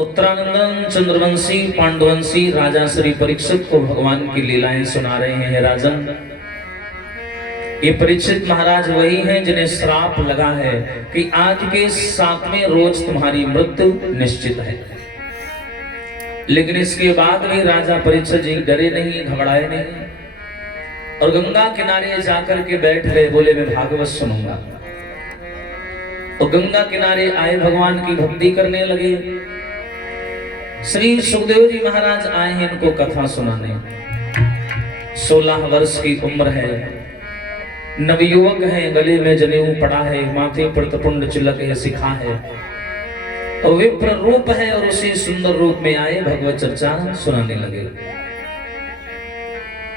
उत्तरानंदन चंद्रवंशी पांडुवंशी राजा श्री परीक्षित को भगवान की लीलाएं सुना रहे हैं। राजन, ये परीक्षित महाराज वही हैं जिन्हें श्राप लगा है कि आज के 7वें रोज तुम्हारी मृत्यु निश्चित है। लेकिन इसके बाद भी राजा परीक्षित जी डरे नहीं, घबराए नहीं और गंगा किनारे जाकर के बैठ गए। बोले मैं भागवत सुनूंगा। तो गंगा किनारे आए, भगवान की भक्ति करने लगे। श्री सुखदेव जी महाराज आए हैं इनको कथा सुनाने। 16 वर्ष की उम्र है, नवयुवक है, गले में जनेऊ पड़ा है, माथे पर तपुंड चिलक है, सिखा है और विप्र रूप है और उसी सुंदर रूप में आए भगवत चर्चा सुनाने लगे।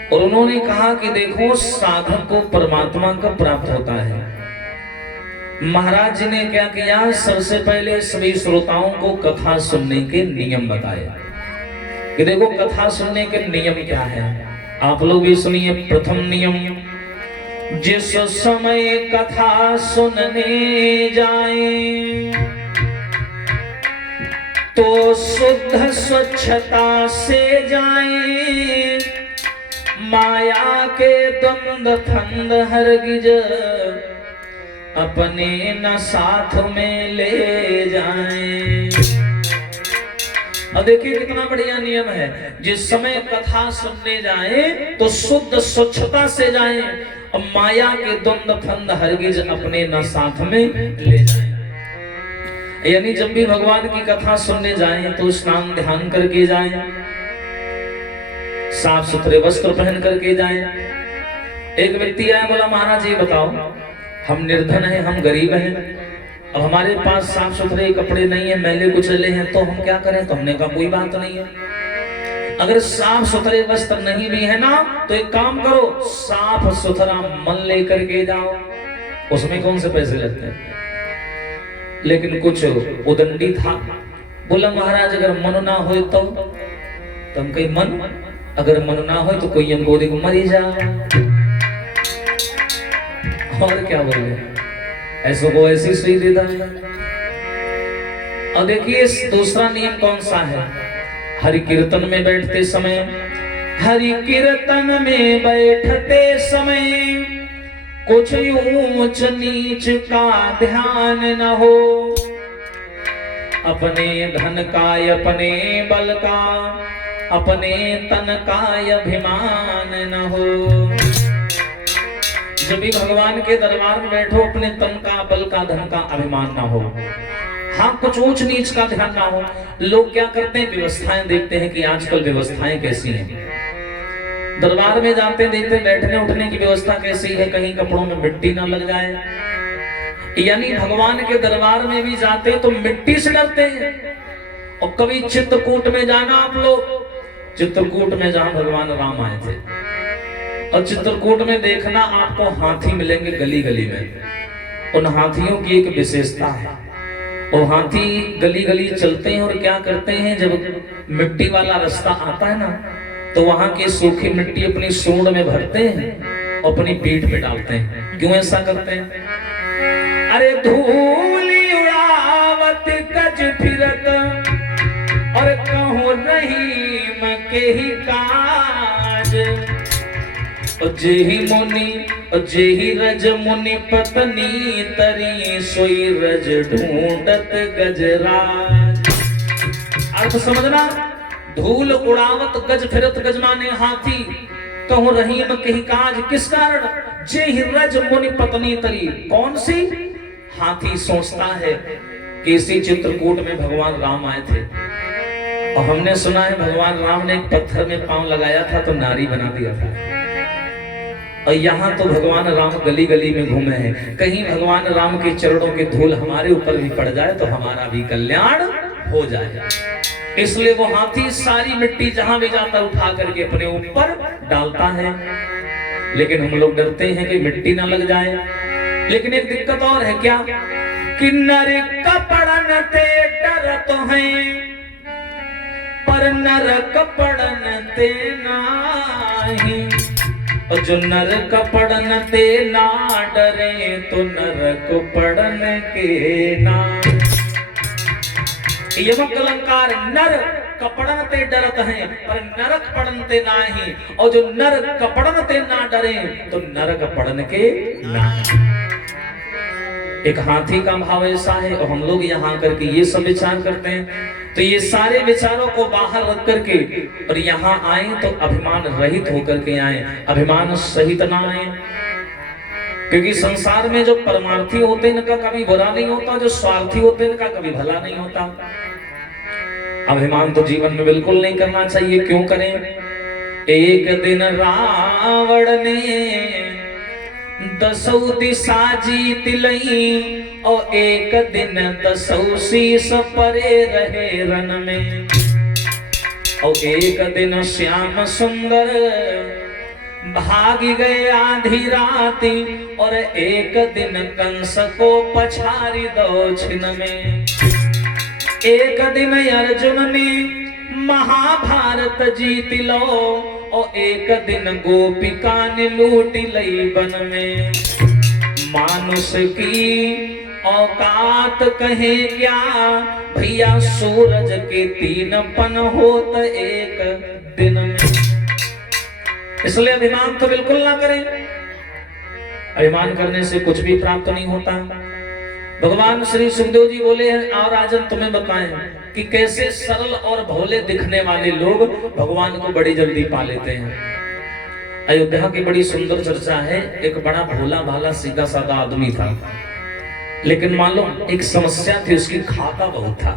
और उन्होंने कहा कि देखो, साधक को परमात्मा कब प्राप्त होता है। महाराज जी ने क्या किया, सबसे पहले सभी श्रोताओं को कथा सुनने के नियम बताए कि देखो कथा सुनने के नियम क्या है। आप लोग भी सुनिए। प्रथम नियम, जिस समय कथा सुनने जाए तो शुद्ध स्वच्छता से जाए, माया के द्वंद फंद हरगिज अपने न साथ में ले जाएं। अब देखिए कितना बढ़िया नियम है। जिस समय कथा सुनने जाए तो शुद्ध स्वच्छता से जाएं और माया के द्वंद फंद हरगिज अपने न साथ में ले जाएं। यानी जब भी भगवान की कथा सुनने जाएं तो स्नान ध्यान करके जाएं, साफ सुथरे वस्त्र पहन करके जाएं। एक व्यक्ति आया, बोला महाराज ये बताओ, हम निर्धन हैं, हम गरीब हैं, अब हमारे पास साफ सुथरे कपड़े नहीं है, मैले कुचले हैं, तो हम क्या करें। तो हमने कहा कोई बात नहीं है, अगर साफ सुथरे वस्त्र नहीं भी है ना तो एक काम करो, साफ सुथरा मन लेकर के जाओ, उसमें कौन से पैसे लगते हैं। लेकिन कुछ उदंडी था, बोला महाराज अगर मन ना हो तो हम कहीं मन, अगर मन ना हो तो कोई हमको देखो मरी जा, और क्या बोले, ऐसो को ऐसी सुई दे देता। और देखिए दूसरा नियम कौन सा है। हरि कीर्तन में बैठते समय, हरि कीर्तन में बैठते समय कुछ ऊंच नीच का ध्यान न हो, अपने धन का अपने बल का अपने तन का अभिमान न हो। जब भी भगवान के दरबार में बैठो अपने तन का बल का धन का अभिमान ना हो, हाँ कुछ ऊंच नीच का ध्यान ना हो। लोग क्या करते हैं, व्यवस्थाएं देखते हैं कि आजकल व्यवस्थाएं कैसी हैं। दरबार में जाते देखते बैठने उठने की व्यवस्था कैसी है, कहीं कपड़ों में मिट्टी ना लग जाए। यानी भगवान के दरबार में भी जाते तो मिट्टी से डरते हैं। और कभी चित्रकूट में जाना आप लोग, चित्रकूट में जहां भगवान राम आए थे, और चित्रकूट में देखना आपको हाथी मिलेंगे गली गली में। उन हाथियों की एक विशेषता है, और हाथी गली गली चलते हैं और क्या करते हैं, जब मिट्टी वाला रास्ता आता है ना तो वहां की सूखी मिट्टी अपनी सूंड में भरते हैं और अपनी पीठ पे डालते हैं। क्यों ऐसा करते हैं। अरे धूली उड़ावत गज फिरत और कहूं रहीम के ही काज, जेहि मुनि जेहि रज मुनि पत्नी तरी सोई रज ढूंढत गजराज। अर्थ समझना, धूल उड़ावत गज फिरत, गज माने हाथी, कहूं रहीम के ही काज। किस कारण, जेहि रज मुनि पत्नी तरी, कौन सी हाथी सोचता है कि इसी चित्रकूट में भगवान राम आए थे। और हमने सुना है भगवान राम ने एक पत्थर में पांव लगाया था तो नारी बना दिया था। और यहाँ तो भगवान राम गली गली में घूमे हैं। कहीं भगवान राम के चरणों के धूल हमारे ऊपर भी पड़ जाए तो हमारा भी कल्याण हो जाए। इसलिए वो हाथी सारी मिट्टी जहां भी जाता उठा करके अपने ऊपर डालता है। लेकिन हम लोग डरते हैं कि मिट्टी ना लग जाए। लेकिन एक दिक्कत और है, क्या कि नर कपड़न ते डर तो है, पर नर कपड़न ते नाही। और जो नर कपड़न ते ना डरे तो नर कपड़न के ना। यम कलंकार नर कपड़न ते डरत हैं पर नरक पड़न ते नाही, और जो नर कपड़न ते ना डरे तो नरक पड़न के नाही। एक हाथी का भाव ऐसा है, और हम लोग यहाँ करके ये सब विचार करते हैं। तो ये सारे विचारों को बाहर रख करके और यहाँ आए तो अभिमान रहित होकर के आए, अभिमान सहित ना आए। क्योंकि संसार में जो परमार्थी होते हैं इनका कभी बुरा नहीं होता, जो स्वार्थी होते हैं इनका कभी भला नहीं होता। अभिमान तो जीवन में बिल्कुल नहीं करना चाहिए। क्यों करें? एक दिन रावण ने 10 दिशा जीत लई, और एक दिन 10 शीश परे रहे रन में। और एक दिन श्याम सुंदर भाग गए आधी राती, और एक दिन कंस को पछाड़ी दो छिन में। एक दिन अर्जुन ने महाभारत जीत लो, और एक दिन गोपिका ने लूट लई वन में। मानुष की औकात कहे क्या, भैया सूरज के 3 पन होत एक दिन में। इसलिए अभिमान तो बिल्कुल ना करें। अभिमान करने से कुछ भी प्राप्त नहीं होता। भगवान श्री सुखदेव जी बोले हैं, और राजन तुम्हें बताएं कि कैसे सरल और भोले दिखने वाले लोग भगवान को बड़ी जल्दी पा लेते हैं। अयोध्या की बड़ी सुंदर चर्चा है। एक बड़ा भोला भाला सीधा साधा आदमी था, लेकिन मालूम एक समस्या थी, उसकी खाता बहुत था।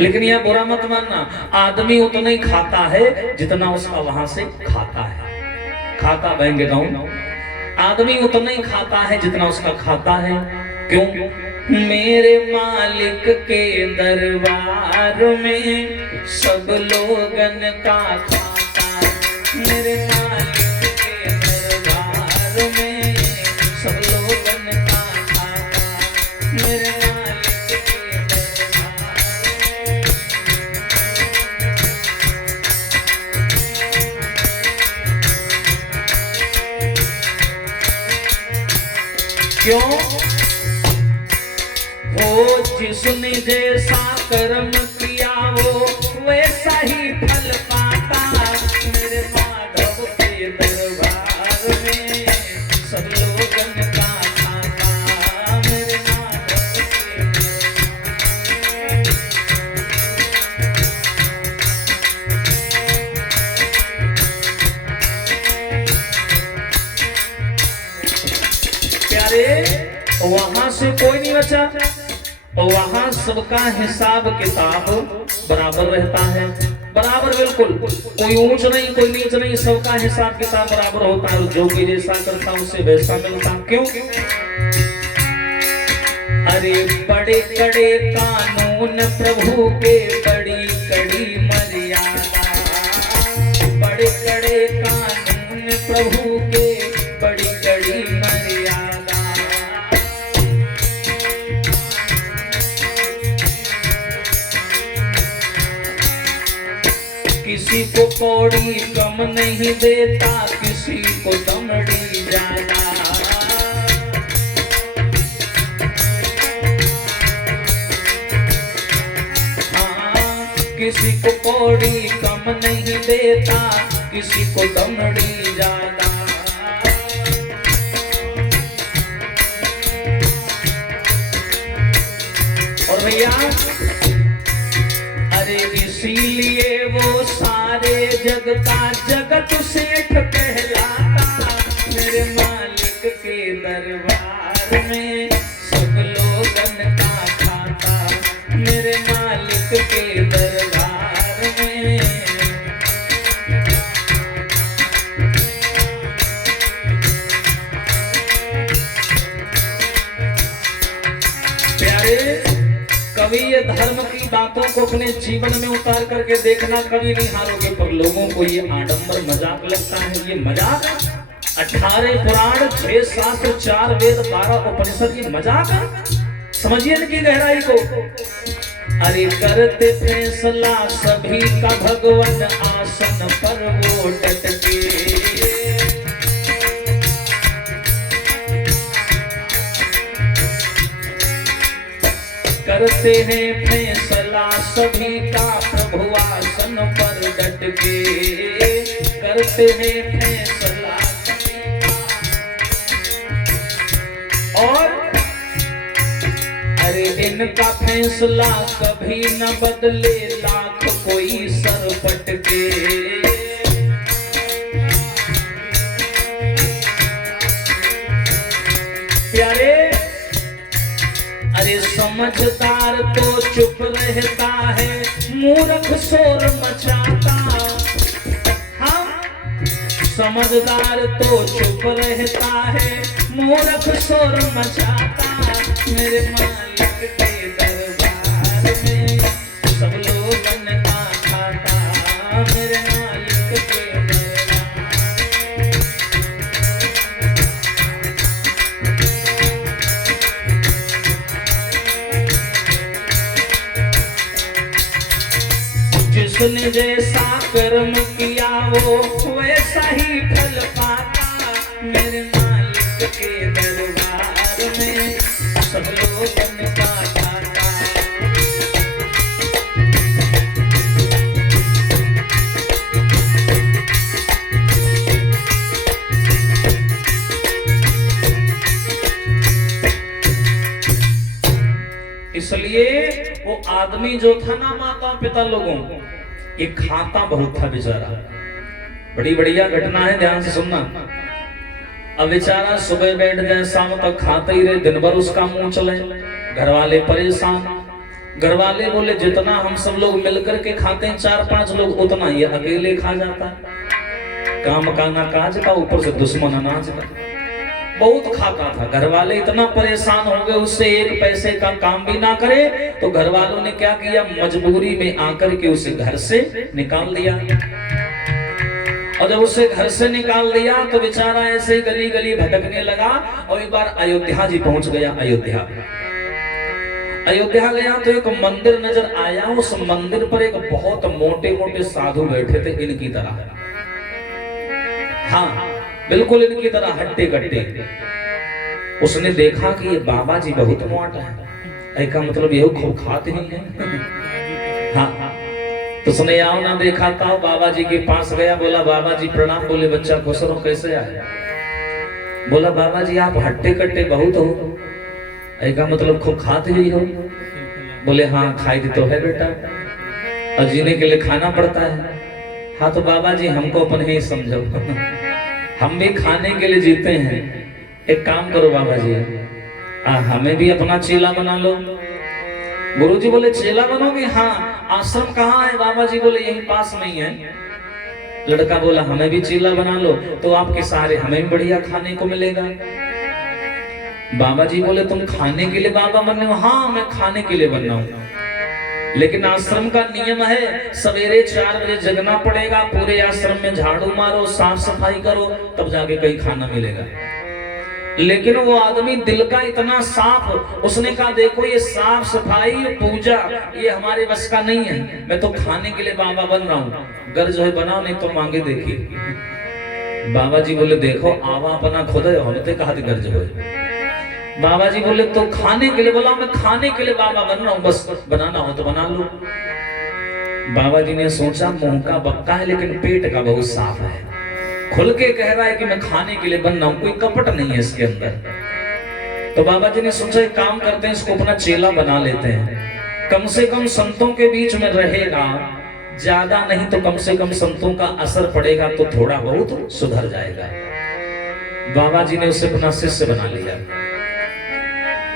लेकिन यह बुरा मत मानना, आदमी उतना ही खाता है जितना उसका वहां से खाता है। खाता बैंक अकाउंट, आदमी उतना ही खाता है जितना उसका खाता है। क्यों? मेरे मालिक के दरबार में सब लोगन का खाता, मेरे मालिक के दरबार में सब लोगन का खाता, मेरे मालिक के दरबार में। क्यों? वो जिसने जैसा कर्म किया वो वैसा ही फल पाता, मेरे माधव के दरबार में सब लोगन का खाता, मेरे माधव के। प्यारे, वहां से कोई नहीं बचा, और वहां सबका हिसाब किताब बराबर रहता है। बराबर बिल्कुल, कोई ऊंच नहीं कोई नीच नहीं, सबका हिसाब किताब बराबर होता है। जो भी जैसा करता उससे वैसा मिलता। क्यों? अरे बड़े कड़े कानून प्रभु के, बड़ी कड़ी मर्यादा, बड़े कड़े कानून प्रभु के, बड़ी कड़ी मर्यादा। किसी को कौड़ी कम नहीं देता, किसी को दमड़ी ज्यादा। हाँ, किसी को कौड़ी कम नहीं देता, किसी को दमड़ी ज्यादा। और भैया, अरे इसीलिए वो सारे जग का जगत सेठ कहलाता, मेरे मालिक के दरबार में सब लोगन का खाता, मेरे मालिक के दरबार में। प्यारे, कभी ये धर्म की बातों को अपने जीवन में उतार करके देखना, कभी नहीं हारोगे। पर लोगों को ये आडंबर मजाक लगता है। ये मजाक 18 पुराण, 6 शास्त्र, 4 वेद, 12 उपनिषद, ये मजाक। समझिए इनकी गहराई को। अरे करते फैसला सभी का भगवान, आसन पर वो डटके। करते हैं फैसला सभी का प्रभु आसन पर डट के, करते हैं फैसला सभी का। और अरे इनका फैसला कभी न बदले, लाख कोई सर पटके। प्यारे, अरे समझदार तो चुप रहता है, मूर्ख शोर मचाता। हाँ, समझदार तो चुप रहता है, मूर्ख शोर मचाता। मेरे मालिक के दरबार में सब लोग का खाता, मेरे मालिक के जिसने जैसा कर्म किया वो वैसा ही फल पाता। मेरे मालिक के दरबार में सब लोग का खाता। इसलिए वो आदमी जो था ना माता पिता लोगों, ये खाता बहुत था बेचारा। बड़ी बढ़िया घटना है, ध्यान से सुनना। अब बेचारा सुबह बैठ गए, शाम तक खाते ही रहे, दिन भर उसका मुंह चले। घर वाले परेशान, घर वाले बोले जितना हम सब लोग मिलकर के खाते हैं 4-5 लोग, उतना ये अकेले खा जाता। काम का ना काज का, ऊपर से दुश्मन अनाज का। बहुत खाता था। घर वाले इतना परेशान हो गए उससे, एक पैसे का काम भी ना करे, तो घर वालों ने क्या किया, मजबूरी में आकर के उसे घर से निकाल दिया। और जब उसे घर से निकाल दिया तो बेचारा ऐसे गली गली भटकने लगा। और एक बार अयोध्या जी पहुंच गया। अयोध्या गया तो एक मंदिर नजर आया। उस मंदिर पर एक बहुत मोटे मोटे साधु बैठे थे, इनकी तरह। हाँ, बिल्कुल इनकी तरह हट्टे कट्टे। उसने देखा कि ये बाबा जी बहुत मोटा है, ऐका मतलब ये खूब खाते नहीं है। हाँ, तो उसने आओ ना देखा था, बाबा जी के पास गया, बोला बाबा जी प्रणाम। बोले बच्चा खुश रहो, कैसे आए? बोला बाबा जी आप हट्टे कट्टे बहुत हो, ऐका मतलब खूब खाते ही हो। बोले हाँ खाई तो है बेटा, और जीने के लिए खाना पड़ता है। हाँ तो बाबा जी हमको अपन ही समझो, हम भी खाने के लिए जीते हैं। एक काम करो बाबा जी, हमें भी अपना चेला बना लो। गुरुजी बोले चेला बनोगे? हाँ। आश्रम कहाँ है? बाबा जी बोले यहीं पास में ही है। लड़का बोला हमें भी चेला बना लो, तो आपके सहारे हमें भी बढ़िया खाने को मिलेगा। बाबा जी बोले तुम खाने के लिए बाबा बन रहे हो? हाँ मैं खाने के लिए बन रहा हूँ, लेकिन आश्रम का नियम है सवेरे 4 बजे जगना पड़ेगा, पूरे आश्रम में झाड़ू मारो, साफ सफाई करो, तब जाके कहीं खाना मिलेगा। लेकिन वो आदमी दिल का इतना साफ, उसने कहा देखो ये साफ सफाई पूजा ये हमारे बस का नहीं है, मैं तो खाने के लिए बाबा बन रहा हूँ, गर्ज है बनाओ नहीं तो मांगे देखिए। बाबा जी बोले देखो आवा अपना खुद है, हमने कहा गर्ज हो। बाबा जी बोले तो खाने के लिए? बोला मैं खाने के लिए बाबा बन रहा हूँ, बस बनाना हो तो बना लो। बाबा जी ने सोचा मुंह का बक्का है लेकिन पेट का बहुत साफ है, खुल के कह रहा है कि मैं खाने के लिए बन रहा हूँ, कोई कपट नहीं है इसके अंदर। तो बाबा जी ने सोचा एक काम करते हैं, इसको अपना चेला बना लेते हैं, कम से कम संतों के बीच में रहेगा, ज्यादा नहीं तो कम से कम संतों का असर पड़ेगा तो थोड़ा बहुत सुधर जाएगा। बाबा जी ने उसे अपना शिष्य बना लिया,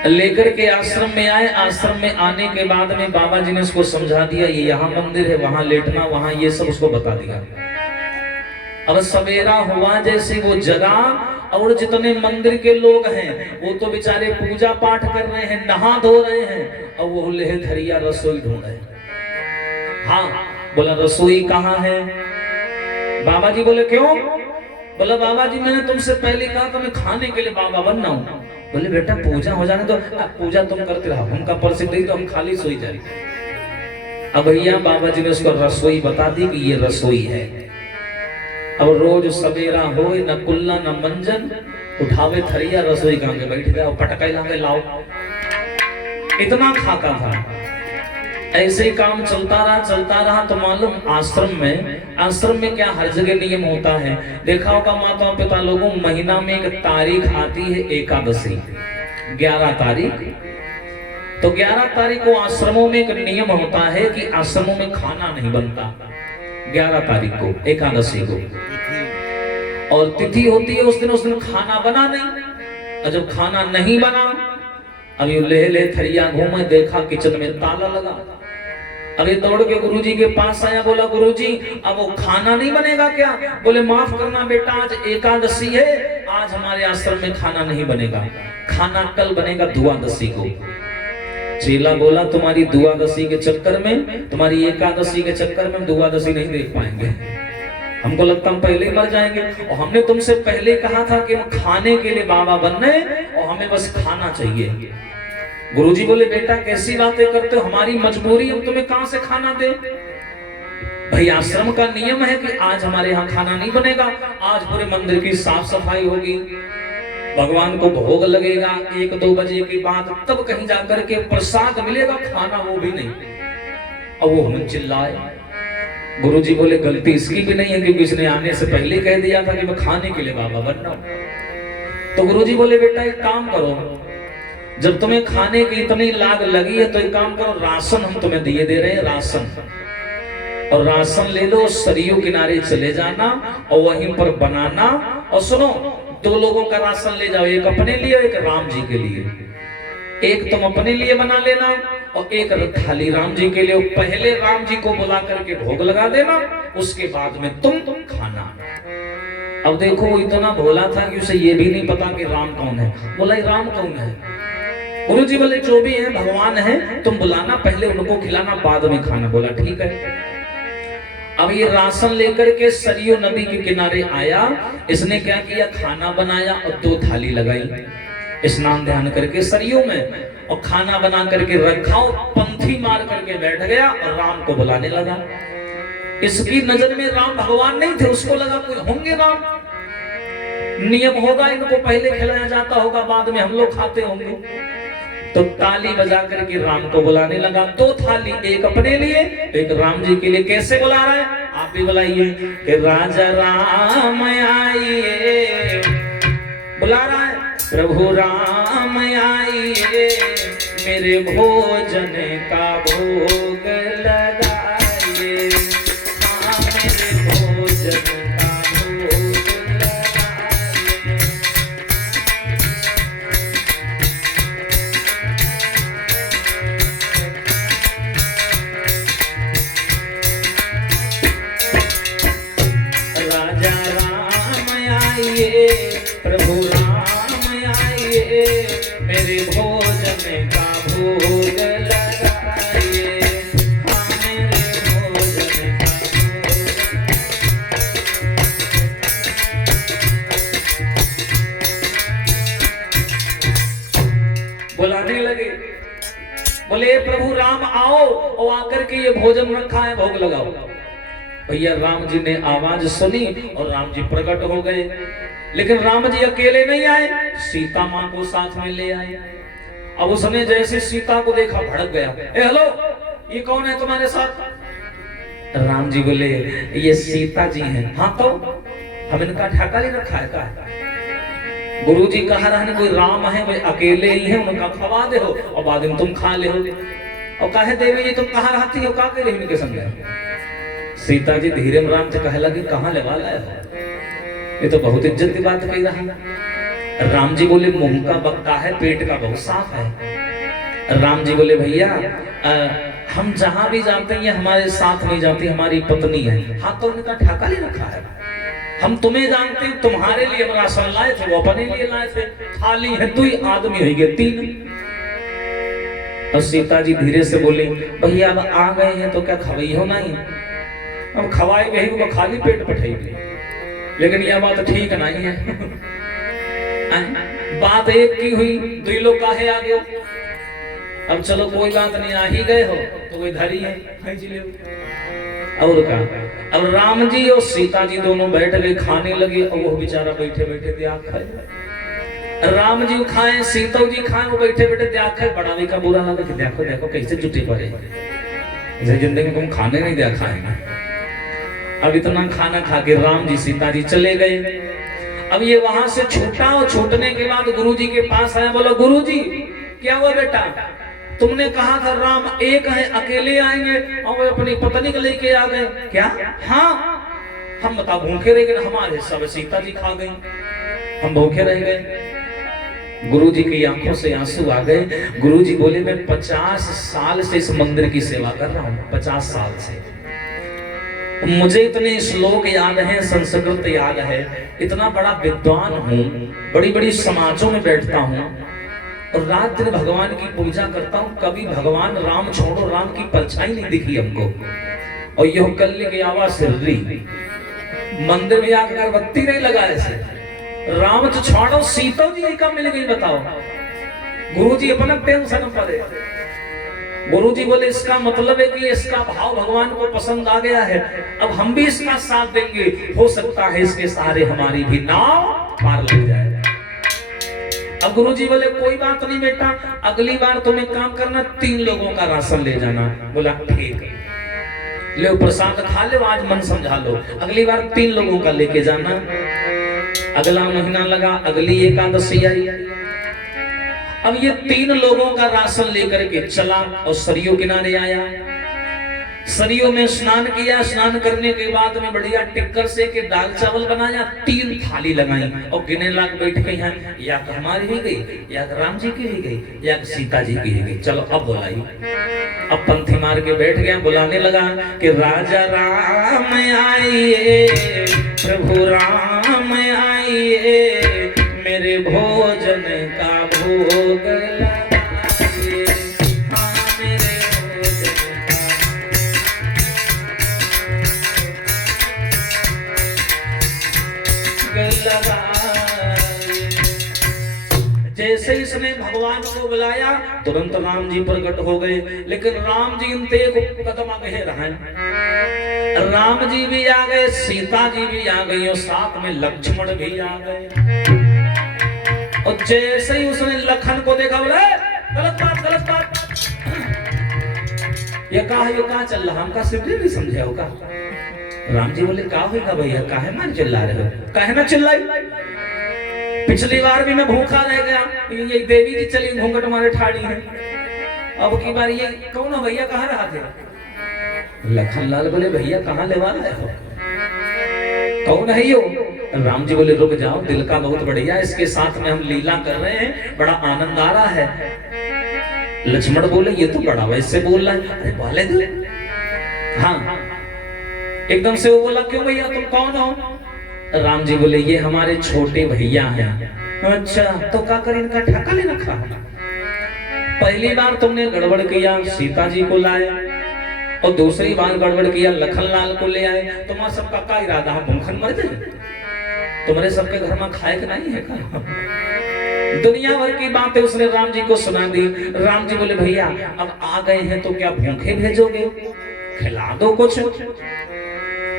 लेकर के आश्रम में आए। आश्रम में आने के बाद में बाबा जी ने उसको समझा दिया ये यहाँ मंदिर है, वहां लेटना, वहां ये सब उसको बता दिया। अब सवेरा हुआ जैसे वो जगा, और जितने मंदिर के लोग हैं वो तो बेचारे पूजा पाठ कर रहे हैं, नहा धो रहे हैं, और वो लेह धरिया रसोई ढूंढ रहे। हाँ, बोला रसोई कहाँ है? बाबा जी बोले क्यों? बोला बाबा जी मैंने तुमसे पहले कहा था मैं खाने के लिए बाबा बनना हूँ। बोले बेटा पूजा हो जाने तो, पूजा तुम करते रहो, हमका प्रसिद्ध नहीं तो हम खाली सोई जाए। अब भैया बाबा जी ने उसको रसोई बता दी कि ये रसोई है। अब रोज सवेरा हो न कुल्ला न मंजन, उठावे थरिया रसोई का बैठ जाओ, पटकाई लागे लाओ। इतना खाता था। ऐसे ही काम चलता रहा तो मालूम आश्रम में क्या हर जगह नियम होता है। देखा होगा माता पिता लोगों, महीना में एक तारीख आती है एकादशी, 11 तारीख। तो 11 तारीख को आश्रमों में एक नियम होता है कि आश्रमों में खाना नहीं बनता 11 तारीख को, एकादशी को। और तिथि होती है उस दिन खाना बना नहीं। और जब खाना नहीं बना, अभी ले थरिया घूमे, देखा किचन में ताला लगा। अभी दौड़ के गुरुजी के पास आया, बोला गुरुजी अब वो खाना नहीं बनेगा क्या? बोले माफ करना बेटा, आज एकादशी है, आज हमारे आश्रम में खाना नहीं बनेगा, खाना कल बनेगा द्वादशी को। चेला बोला तुम्हारी द्वादशी के चक्कर में, तुम्हारी एकादशी के चक्कर में द्वादशी नहीं देख पाएंगे, हमको लगता हम पहले ही मर जाएंगे। और हमने तुमसे पहले कहा था कि हम खाने के लिए बाबा बनने और हमें बस खाना चाहिए। गुरुजी बोले बेटा कैसी बातें करते हो, हमारी मजबूरी, हम तुम्हें कहां से खाना दे? भाई आश्रम का नियम है कि आज हमारे यहाँ खाना नहीं बनेगा, आज पूरे मंदिर की साफ सफाई होगी, भगवान को भोग लगेगा 1-2 बजे के बाद, तब कहीं जाकर के प्रसाद मिलेगा, खाना वो भी नहीं। और वो हम चिल्लाए। गुरुजी बोले गलती इसकी भी नहीं है क्योंकि इसने आने से पहले कह दिया था कि मैं खाने के लिए बाबा बन रहा हूं। तो गुरुजी बोले बेटा एक काम करो, जब तुम्हें खाने की इतनी लाग लगी है तो एक काम करो, राशन हम तुम्हें दिए दे रहे हैं, राशन, और राशन ले लो, सरयू किनारे चले जाना और वहीं पर बनाना। और सुनो, 2 लोगों का राशन ले जाओ, एक अपने लिए एक राम जी के लिए। एक तुम अपने लिए बना लेना और एक थाली राम जी के लिए। पहले राम जी को बुला करके भोग लगा देना, उसके बाद में तुम खाना। अब देखो वो इतना भोला था कि उसे ये भी नहीं पता कि राम कौन है। बोला राम कौन है? गुरुजी बोले जो भी है भगवान है, तुम बुलाना, पहले उनको खिलाना, बाद में खाना। बोला ठीक है। अब ये राशन लेकर के सरयू नदी के किनारे आया, इसने क्या किया, खाना बनाया और 2 थाली लगाई, स्नान ध्यान करके सरयू में, और खाना बना करके रखा और पंथी मार करके बैठ गया और राम को बुलाने लगा। इसकी नजर में राम भगवान नहीं थे, उसको लगा कोई होंगे राम, नियम होगा, इनको पहले खिलाया जाता होगा, बाद में हम लोग खाते होंगे। तो ताली बजा करके राम को बुलाने लगा। 2 थाली, एक अपने लिए एक राम जी के लिए। कैसे बुला रहा है, आप भी बुलाइए कि राजा राम आइए, बुला रहा है प्रभु राम आइए, मेरे भोजन का भोग लगाइए, हाँ मेरे भोजन का भोग लगाइए। राजा राम आइए, प्रभु मेरे भोजन का भोग लगाइए, हाँ मेरे भोजन का भोग। बुलाने लगे, बोले प्रभु राम आओ, और आकर के ये भोजन रखा है, भोग लगाओ। भैया राम जी ने आवाज सुनी और राम जी प्रकट हो गए। लेकिन राम जी अकेले नहीं आए, सीता माँ को साथ में ले आए। अब उसने जैसे सीता को देखा भड़क गया, ए हेलो, ये कौन है तुम्हारे साथ? राम जी बोले ये सीता जी हैं। हाँ तो हम इनका ठेका नहीं रखा है का? गुरु जी कह रहे हैं कोई राम है, वे अकेले ही हैं, उनका खवा दे हो और बाद में तुम खा ले हो। और कहे देवी ये तुम कहाँ रहती हो, का करे इनके संग? सीता जी धीरे राम से कहे लगी कहाँ ले वाला है, ये तो बहुत इज्जत की बात कही रहा। राम जी बोले मुंह का बक्का है, पेट का बहुत साफ है। राम जी बोले भैया हम जहां भी जाते हैं हमारे साथ नहीं जाती, हमारी पत्नी है। हाँ तो उनका ठेका नहीं रखा है, हम तुम्हें जानते हैं, तुम्हारे लिए राशन लाए थे, वो अपने लिए लाए थे, थाली है 2 आदमी हो गए 3। और सीता जी धीरे से बोली भैया अब आ गए हैं तो क्या खवाई हो नहीं, अब खवाई गई वो खाली पेट बैठेगी, लेकिन यह बात ठीक नहीं है। बात एक की हुई, 2 लोग काहे आ गए? अब चलो कोई बात नहीं, आ ही गए हो तो कोई धरी है और का। अब राम जी और सीता जी दोनों बैठ गए, खाने लगे और वो बेचारा बैठे बैठे त्याग खाए। राम जी खाए, सीता जी खाए, वो बैठे बैठे देखे, बड़ा भी का बुरा लगा कि देखो देखो कैसे जुटे पड़े, जैसे जिंदगी में तुम खाने नहीं दिया खाएंगे। अब इतना खाना खा के राम जी सीता जी चले गए। अब ये वहां से छूटा और छूटने के बाद गुरुजी के पास आया, बोला गुरुजी क्या हुआ बेटा, तुमने कहा था राम एक है अकेले आएंगे और अपनी पत्नी को लेके आ गए क्या? हाँ हम बता भूखे रह गए, हमारे सब सीता जी खा गई, हम भूखे रह गए। गुरुजी की आंखों से आंसू आ गए। गुरुजी बोले मैं 50 साल से इस मंदिर की सेवा कर रहा हूँ, 50 साल से मुझे इतने श्लोक याद हैं, संस्कृत याद है, इतना बड़ा विद्वान हूँ, बड़ी बड़ी समाजों में बैठता हूँ और रात दिन भगवान की पूजा करता हूँ, कभी भगवान राम छोड़ो राम की परछाई नहीं दिखी हमको। और यह कल्ले की आवाज सिर्री मंदिर में आकर अगरबत्ती नहीं लगा ऐसे, राम तो छोड़ो सीता जी का मिल गई बताओ। गुरुजी अपना टेंशन पड़े। गुरुजी बोले इसका मतलब है कि इसका भाव भगवान को पसंद आ गया है, अब हम भी इसका साथ देंगे, हो सकता है इसके सहारे हमारी भी नाव पार लग जाए। अब गुरुजी बोले कोई बात नहीं बेटा, अगली बार तुम्हें काम करना 3 लोगों का राशन ले जाना। बोला ठीक है, ले प्रसाद खा ले, आज मन समझा लो, अगली बार 3 लोगों का लेके जाना। अगला महीना लगा, अगली एकादशी आई, अब ये 3 लोगों का राशन लेकर के चला और सरयू किनारे आया। सरयू में स्नान किया, स्नान करने के बाद में बढ़िया टिक्कर से के दाल चावल बनाया, 3 थाली लगाई और गिने लाख बैठ गई हैं, या हमारी भी गई, या राम जी की भी गई, या सीता जी की भी गई। चलो अब बुलाई, अब पंथी मार के बैठ गया, बुलाने लगा कि राजा राम आइए, प्रभु राम आइए, मेरे भोजन का भोग लगाइए, हाँ मेरे भोजन का लगाइए। जैसे इसने भगवान को बुलाया तुरंत राम जी प्रकट हो गए, लेकिन राम जी इनते एक कदम आगे रहे। राम जी भी आ गए, सीता जी भी आ गई और साथ में लक्ष्मण भी आ गए। और जैसे ही उसने लखन को देखा, बोला गलत बात गलत बात, ये कहा चल रहा, हमका सिर्फ नहीं समझे होगा। राम जी बोले का होगा भैया, काहे मार चिल्ला रहे हो, काहे ना चिल्लाई, पिछली बार भी मैं भूखा रह गया, ये देवी जी चली घूंघट मारे ठाड़ी है, अब की बार ये कौन है भैया, कहाँ रहा थे? लखन लाल बोले भैया कहाँ ले वाला है, कौन है यो? राम जी बोले रुक जाओ, दिल का बहुत बढ़िया, इसके साथ में हम लीला कर रहे हैं, बड़ा आनंद आ रहा है। लक्ष्मण बोले ये तो बड़ा वैसे बोल रहा है, अरे बोले दो। हाँ एकदम से वो बोला क्यों भैया तुम कौन हो? राम जी बोले ये हमारे छोटे भैया हैं। अच्छा तो क्या कर इनका ठका ले रखा? पहली बार तुमने गड़बड़ किया, सीता जी को लाए, और दूसरी बार गड़बड़ किया, लखन लाल को ले आए। तुम्हारा सबका क्या इरादा है, भूखन मर जाए? तुम्हारे सबके घर में खाए के नहीं है का? दुनिया भर की बातें उसने राम जी को सुना दी। राम जी बोले भैया अब आ गए हैं तो क्या भूखे भेजोगे, खिला दो कुछ।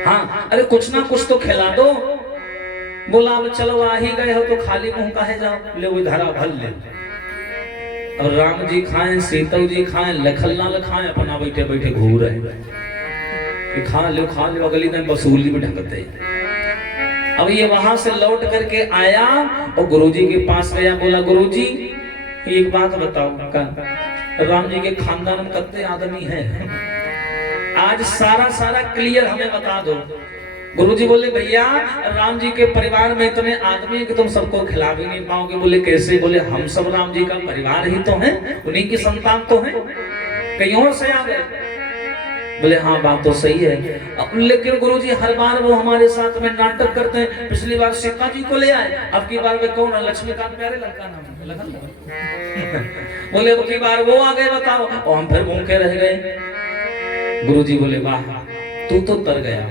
हाँ अरे कुछ ना कुछ तो खिला दो। बोला अब चलो आ ही गए हो तो खाली मुंह काहे जाओ, ले वो धरा भर ले। और राम जी खाएं, सीता जी खाएं, लखन लाल खाएं, अपना बैठे बैठे घूर रहे, खा लो अगली दिन वसूली भी ढंगते। अब ये वहां से लौट करके आया और गुरुजी के पास गया, बोला गुरुजी एक बात बताओ, राम जी के खानदान में कितने आदमी हैं, आज सारा क्लियर हमें बता दो। गुरुजी बोले भैया राम जी के परिवार में इतने आदमी हैं कि तुम सबको खिला भी नहीं पाओगे। बोले कैसे? बोले हम सब राम जी का परिवार ही तो हैं, उन्हीं की संतान तो हैं, कहीं और से आ गए। बोले हाँ बात तो सही है, लेकिन गुरुजी हर बार वो हमारे साथ में नाटक करते हैं। पिछली बार सीता जी को ले आए, अब की बार में कौन है? लक्ष्मीकांत प्यारे लड़का नाम लखन। बोले अब की बार वो आ गए बताओ, और हम फिर भूखे रह गए। गुरुजी बोले वाह तू तो तर गया,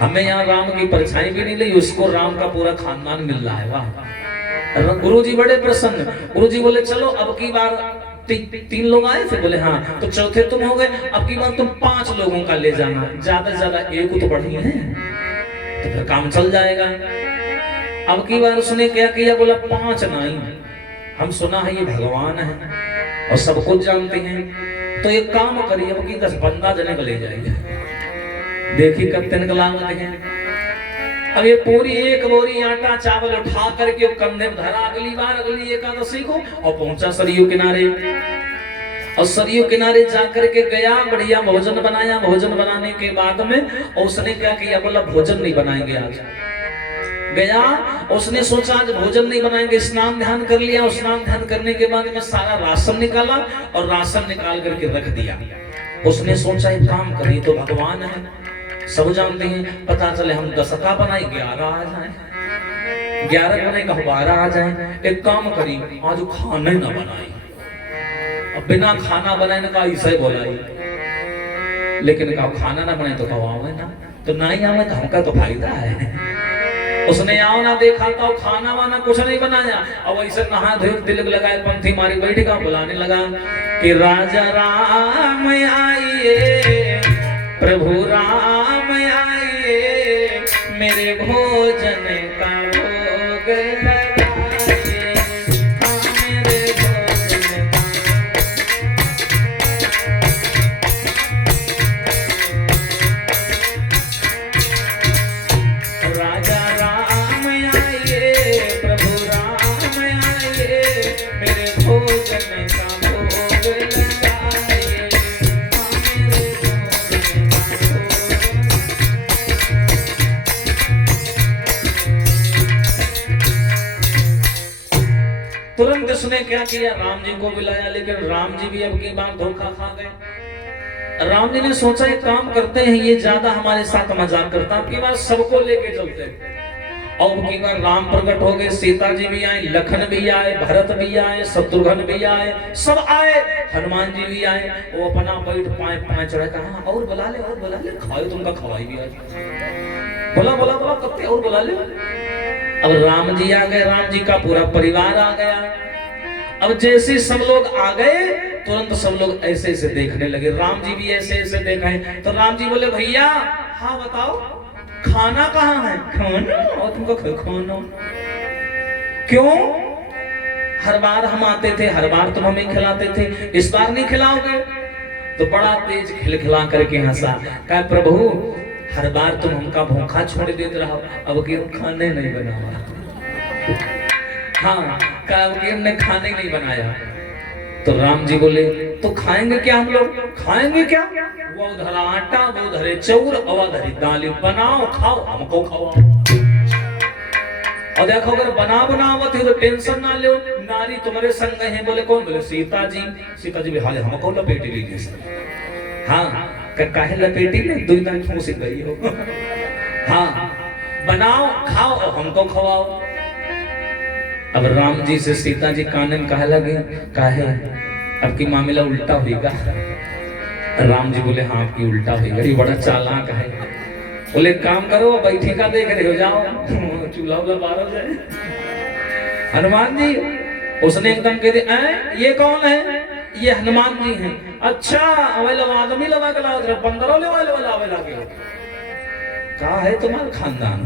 हमें यहाँ राम की परछाई भी नहीं ली, उसको राम का पूरा खानदान मिल रहा है। वाह। गुरुजी बड़े प्रसन्न। गुरुजी बोले चलो अब की बार 3 लोग आए थे। बोले हाँ तो चौथे तुम हो गए, अब की बार तुम 5 लोगों का ले जाना, ज्यादा से ज्यादा एक तो बढ़ी है तो फिर काम चल जाएगा। अब की बार उसने क्या किया, बोला 5 नहीं, हम सुना है ये भगवान है और सब कुछ जानते हैं, तो एक काम करिए, अब की 10 बंदा जने को ले जाएंगे, देखिए कब तक लागत है। अब ये पूरी एक बोरी आटा चावल उठा करके कंधे में धरा, अगली बार अगली एकादशी को और पहुंचा सरयू किनारे, और सरयू किनारे जाकर के गया, बढ़िया भोजन बनाया। भोजन बनाने के बाद में उसने क्या किया, बोला भोजन नहीं बनाएंगे आज। गया, उसने सोचा आज भोजन नहीं बनाएंगे, स्नान ध्यान कर लिया। स्नान ध्यान करने के बाद में सारा राशन निकाला और राशन निकाल करके रख दिया। उसने सोचा एक काम करिए, तो भगवान है, सब जानते हैं, पता चले हम 10 का बनाए 11 आ जाए, 11 बनाए 12 आ जाए। एक काम करी, आज खाना ही ना बनाई, अब बिना खाना बनाए का ऐसे बोलाई, लेकिन कहा खाना ना बने तो कहो ना, तो नहीं आवे तो हमका तो फायदा है। उसने आओ ना देखा तो खाना वाना कुछ नहीं बनाया, अब ऐसे नहा धोए तिलक लगाए पंथी मारी बैठ का बुलाने लगा कि राजा राम आइए, प्रभु राम आइए, मेरे भोजन का भोग लगाइए, मेरे भोजन राजा राम आइए, प्रभु राम आइए, मेरे भोजन का भोग लगाइए, मेरे भोजन तुरंत उसने क्या किया, राम जी को बुलाया, लेकिन राम जी भी अब की बार धोखा खा गए। राम जी ने सोचा एक काम करते हैं, ये ज्यादा हमारे साथ मजाक करता, अब की बार सबको लेके चलते हैं। और अब की बार राम प्रकट हो गए, सीता जी भी आए, लखन भी आए, भरत भी आए, शत्रुघ्न भी आए, सब आए, हनुमान जी भी आए। वो अपना बैठ पाए चढ़ा, कहा और बुला ले खाओ, तुमका खवाई भी आज, बोला बोला बोला कत्ते और बुला ले। अब राम जी आ गए, राम जी का पूरा परिवार आ गया। अब जैसे सब लोग आ गए, तुरंत सब लोग ऐसे ऐसे देखने लगे, राम जी भी ऐसे ऐसे देखे। तो राम जी बोले भैया हाँ बताओ खाना कहाँ है? खाना? और तुमको खाना क्यों? हर बार हम आते थे, हर बार तुम हमें खिलाते थे, इस बार नहीं खिलाओगे? तो बड़ा तेज खिलखिला करके हंसा, कहा प्रभु हर बार तुम हमका भूखा छोड़ देते रहो, अब कि हम खाने नहीं बनावा। हाँ, कहा कि हमने खाने नहीं बनाया। तो राम जी बोले तो खाएंगे क्या हम लोग? खाएंगे क्या? वो उधर आटा, वो उधर चाउर, और उधर दाल, बनाओ खाओ, हमको खाओ। और देखो अगर बनावत तो टेंशन ना लो, नारी तुम्हारे संग है। बोले कौन? बोले सीता जी। सीता जी भी हाल हमको लपेटी लीजिए। हाँ, काहे लपेटी ने 2 दिन ठूस गई हो। हाँ, बनाओ खाओ और हमको खवाओ। अब राम जी से सीता जी कानन कहे लगे, काहे अब की मामला उल्टा होगा? राम जी बोले हाँ आपकी उल्टा होगा, ये बड़ा चालाक है। बोले काम करो, बैठी का देख रहे हो, जाओ चूल्हा उल्हा बार हो जाए। हनुमान जी उसने एकदम कह दिया ये कौन है? ये हनुमान जी हैं। अच्छा आदमी लगा के लाओ, बंदरों ले लगे, कहा है तुम्हारा खानदान?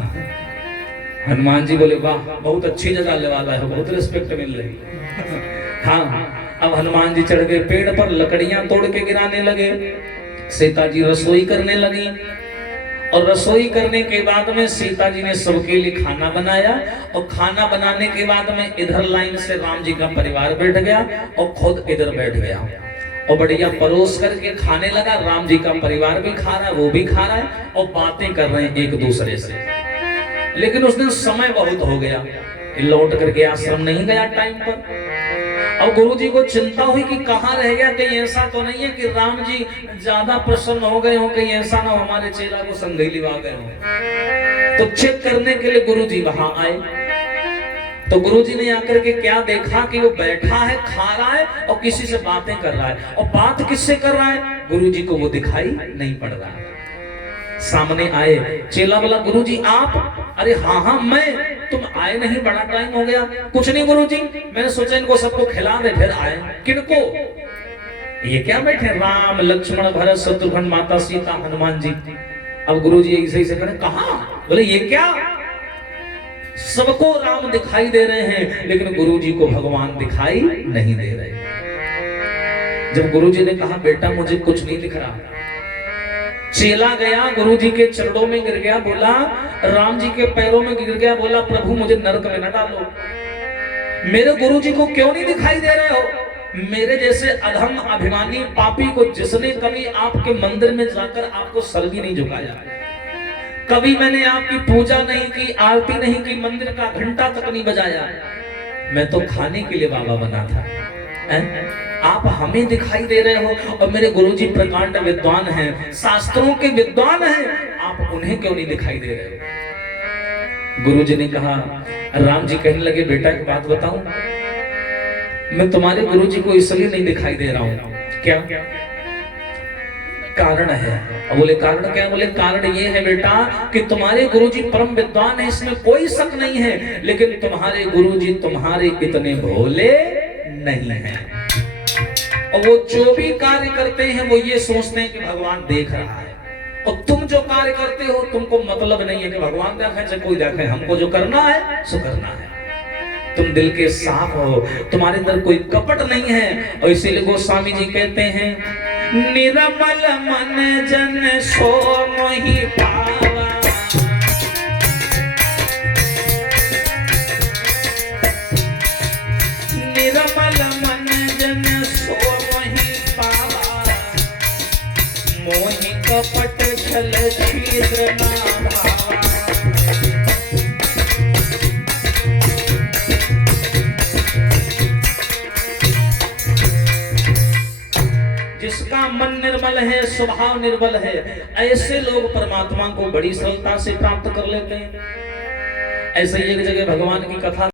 हनुमान जी बोले वाह बहुत अच्छी जगह ले वाला है, बहुत रिस्पेक्ट मिल रही। हाँ, अब हनुमान जी चढ़ गए पेड़ पर, लकड़ियां तोड़ के गिराने लगे। सीता जी रसोई करने लगी, और रसोई करने के बाद में सीता जी ने सबके लिए खाना बनाया। और खाना बनाने के बाद में इधर लाइन से राम जी का परिवार बैठ गया और खुद इधर बैठ गया और बढ़िया परोस करके खाने लगा। राम जी का परिवार भी खा रहा है, वो भी खा रहा है और बातें कर रहे हैं एक दूसरे से। लेकिन उस दिन समय बहुत हो गया, लौट करके आश्रम नहीं गया टाइम पर। और गुरुजी को चिंता हुई कि कहाँ रह गया, कहीं ऐसा तो नहीं है कि राम जी ज्यादा प्रसन्न हो गए हो, कहीं ऐसा ना हो हमारे चेला को संदेह लिवा गए हो। तो चेक करने के लिए गुरुजी वहां आए। तो गुरुजी ने आकर के क्या देखा कि वो बैठा है, खा रहा है और किसी से बातें कर रहा है। और बात किससे कर रहा है? गुरुजी को वो दिखाई नहीं पड़ रहा है। सामने आए, चेला बोला गुरुजी आप? अरे हाँ मैं, तुम आए नहीं, बड़ा टाइम हो गया। कुछ नहीं गुरुजी, मैंने सोचा इनको सबको खिला दे फिर आए। किनको? ये क्या बैठे राम लक्ष्मण भरत शत्रुघ्न माता सीता हनुमान जी। अब गुरुजी ऐसे ऐसे करें, कहा? बोले ये क्या? सबको राम दिखाई दे रहे हैं, लेकिन गुरुजी को भगवान दिखाई नहीं दे रहे। जब गुरुजी ने कहा बेटा मुझे कुछ नहीं दिख रहा, चेला गया गुरुजी के चरणों में गिर गया, बोला राम जी के पैरों में गिर गया, बोला प्रभु मुझे नरक में न डालो, मेरे गुरुजी को क्यों नहीं दिखाई दे रहे हो? मेरे जैसे अधम अभिमानी पापी को जिसने कभी आपके मंदिर में जाकर आपको सर भी नहीं झुकाया, कभी मैंने आपकी पूजा नहीं की, आरती नहीं की, मंदिर का घंटा तक नहीं बजाया, मैं तो खाने के लिए बाबा बना था। आप हमें दिखाई दे रहे हो और मेरे गुरुजी प्रकांड विद्वान हैं, शास्त्रों के विद्वान हैं, आप उन्हें क्यों नहीं दिखाई दे रहे हो? गुरुजी ने कहा, राम जी कहने लगे बेटा एक बात बताऊं, मैं तुम्हारे गुरुजी को इसलिए नहीं दिखाई दे रहा हूं, क्या कारण है? बोले कारण क्या? बोले कारण ये है बेटा कि तुम्हारे गुरुजी परम विद्वान है, इसमें कोई शक नहीं है, लेकिन तुम्हारे गुरुजी तुम्हारे इतने भोले नहीं हैं, और वो जो भी कार्य करते हैं वो ये सोचते हैं कि भगवान देख रहा है, और तुम जो कार्य करते हो तुमको मतलब नहीं है कि भगवान देखे चाहे कोई देखे, हमको जो करना है सो करना है। तुम दिल के साफ हो, तुम्हारे अंदर कोई कपट नहीं है, और इसीलिए गोस्वामी जी कहते हैं निर्मल मन जन सो मोहि पावा, निर्मल मन जन सो मोहि पावा, मोहि कपट छल छिद्र ना भावा। जिसका मन निर्मल है, स्वभाव निर्मल है, ऐसे लोग परमात्मा को बड़ी सरलता से प्राप्त कर लेते हैं। ऐसे ही एक जगह भगवान की कथा